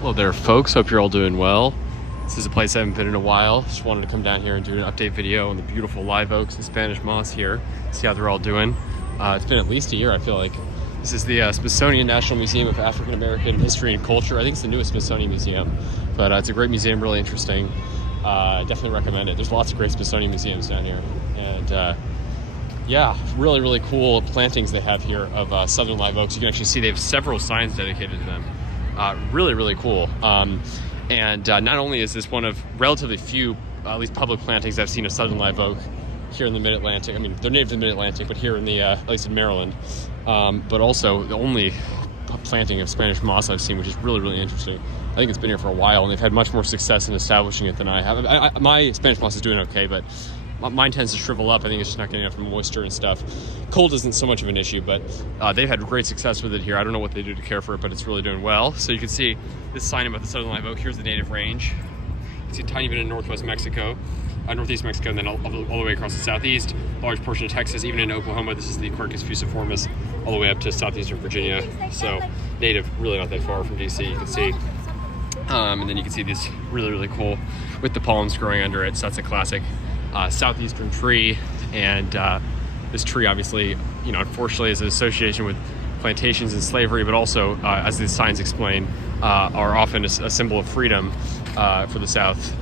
Hello there, folks. Hope you're all doing well. This is a place I haven't been in a while. Just wanted to come down here and do an update video on the beautiful live oaks and Spanish moss here. See how they're all doing. It's been at least a year, I feel like. This is the Smithsonian National Museum of African American History and Culture. I think it's the newest Smithsonian museum, but it's a great museum, really interesting. I definitely recommend it. There's lots of great Smithsonian museums down here. And yeah, really, really cool plantings they have here of southern live oaks. You can actually see they have several signs dedicated to them. Really, really cool. And not only is this one of relatively few, at least public plantings I've seen of southern live oak here in the mid-Atlantic. I mean, they're native to the mid-Atlantic, but here in the, at least in Maryland. But also the only planting of Spanish moss I've seen, which is really, really interesting. I think it's been here for a while, and they've had much more success in establishing it than I have. My Spanish moss is doing okay, but mine tends to shrivel up. I think it's just not getting enough moisture and stuff. Cold isn't so much of an issue, but they've had great success with it here. I don't know what they do to care for it, but it's really doing well. So you can see this sign about the southern live oak. Here's the native range. You can see a tiny bit in northwest Mexico, northeast Mexico, and then all the way across the southeast, large portion of Texas, even in Oklahoma. This is the Quercus fusiformis, all the way up to southeastern Virginia. So native, really not that far from DC, you can see. And then you can see this really, really cool with the palms growing under it. So that's a classic southeastern tree. And this tree obviously, you know, unfortunately is an association with plantations and slavery, but also, as the signs explain, are often a symbol of freedom for the South.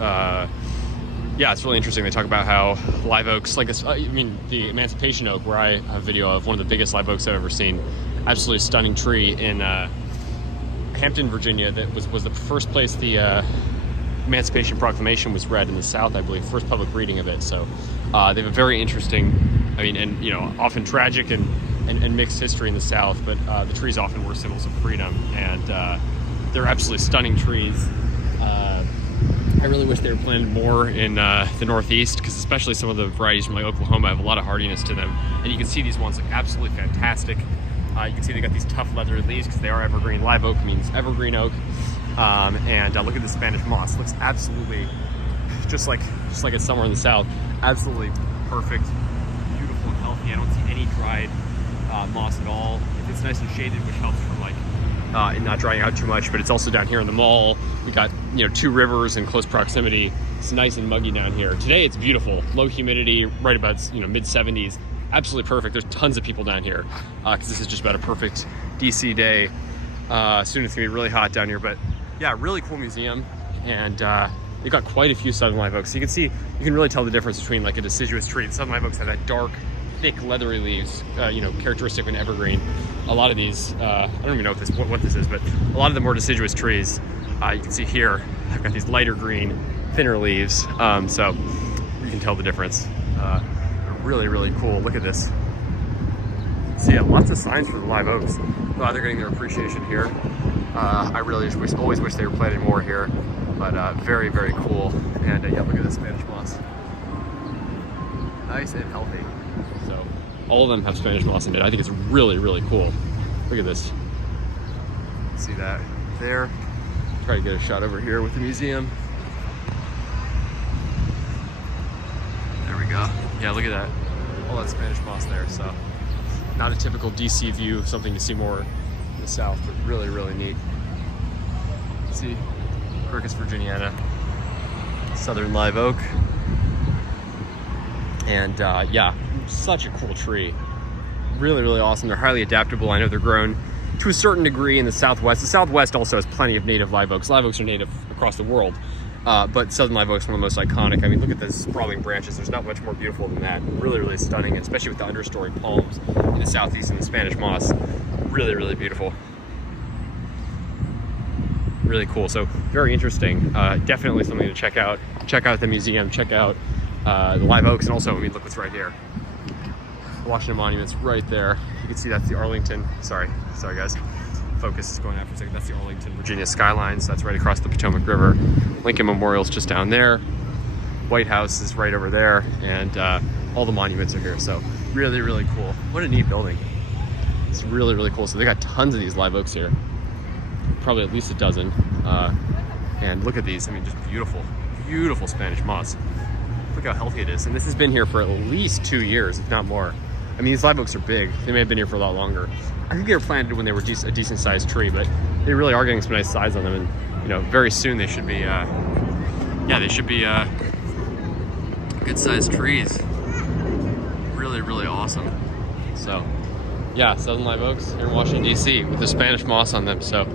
Yeah, it's really interesting. They talk about how live oaks, like this, I mean, the Emancipation Oak, where I have a video of, one of the biggest live oaks I've ever seen. Absolutely stunning tree in Hampton, Virginia, that was the first place the Emancipation Proclamation was read in the South, I believe, first public reading of it. So they have a very interesting, I mean, and you know, often tragic and mixed history in the South, but the trees often were symbols of freedom, and they're absolutely stunning trees. I really wish they were planted more in the Northeast, because especially some of the varieties from like Oklahoma have a lot of hardiness to them, and you can see these ones look absolutely fantastic. You can see they got these tough leathery leaves because they are evergreen. Live oak means evergreen oak. And look at the Spanish moss. It looks absolutely just like it's somewhere in the South. Absolutely perfect, beautiful and healthy. I don't see any dried moss at all. It's nice and shaded, which helps from like it not drying out too much. But it's also down here in the mall. We got, you know, two rivers in close proximity. It's nice and muggy down here. Today it's beautiful, low humidity, right about, you know, mid 70s. Absolutely perfect. There's tons of people down here because this is just about a perfect DC day. Soon it's gonna be really hot down here, but yeah, really cool museum. And they've got quite a few southern live oaks. So you can see, you can really tell the difference between like a deciduous tree. The southern live oaks have that dark, thick, leathery leaves, you know, characteristic of an evergreen. A lot of these, I don't even know what this is, but a lot of the more deciduous trees, you can see here, I've got these lighter green, thinner leaves. So you can tell the difference. Really, really cool. Look at this. So yeah, lots of signs for the live oaks. They're getting their appreciation here. I really always wish they were planted more here, but very, very cool. And yeah, look at this Spanish moss. Nice and healthy. So all of them have Spanish moss in it. I think it's really, really cool. Look at this. See that there? Try to get a shot over here with the museum. There we go. Yeah, look at that. All that Spanish moss there. So not a typical DC view, something to see more in the South, but really, really neat. See, Quercus virginiana, southern live oak. And yeah, such a cool tree. Really, really awesome. They're highly adaptable. I know they're grown to a certain degree in the Southwest. The Southwest also has plenty of native live oaks. Live oaks are native across the world. But southern live oak is one of the most iconic. I mean, look at the sprawling branches. There's not much more beautiful than that. Really, really stunning, especially with the understory palms in the southeast and the Spanish moss. Really, really beautiful. Really cool. So very interesting. Definitely something to check out. Check out the museum. Check out the live oaks, and also, I mean, look what's right here. The Washington Monument's right there. You can see that's the Arlington. Sorry guys. Focus is going out for a second. That's the Arlington, Virginia skyline. So that's right across the Potomac River. Lincoln Memorial's just down there. White House is right over there, and all the monuments are here. So really, really cool. What a neat building. It's really, really cool. So they got tons of these live oaks here. Probably at least a dozen. And look at these. I mean, just beautiful, beautiful Spanish moss. Look how healthy it is. And this has been here for at least 2 years, if not more. I mean, these live oaks are big. They may have been here for a lot longer. I think they were planted when they were a decent sized tree, but they really are getting some nice size on them. And you know, very soon they should be, yeah, they should be good-sized trees. Really, really awesome. So, yeah, Southern live oaks here in Washington, D.C. with the Spanish moss on them. So,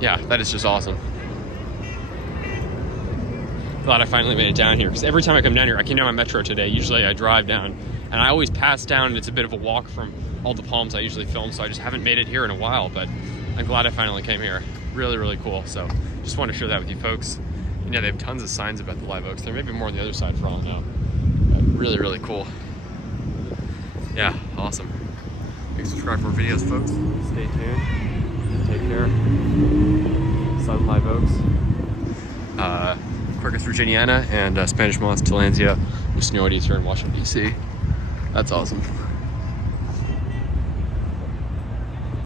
yeah, that is just awesome. Glad I finally made it down here, because every time I come down here, I came down my metro today. Usually I drive down, and I always pass down, and it's a bit of a walk from all the palms I usually film, so I just haven't made it here in a while, but I'm glad I finally came here. Really, really cool. So, just wanted to share that with you folks. You know, they have tons of signs about the live oaks. There may be more on the other side for all I know. But really, really cool. Yeah, awesome. Please subscribe for more videos, folks. Stay tuned. Take care. Southern live oaks. Quercus virginiana and Spanish moss Tillandsia usneoides here in Washington, D.C. That's awesome.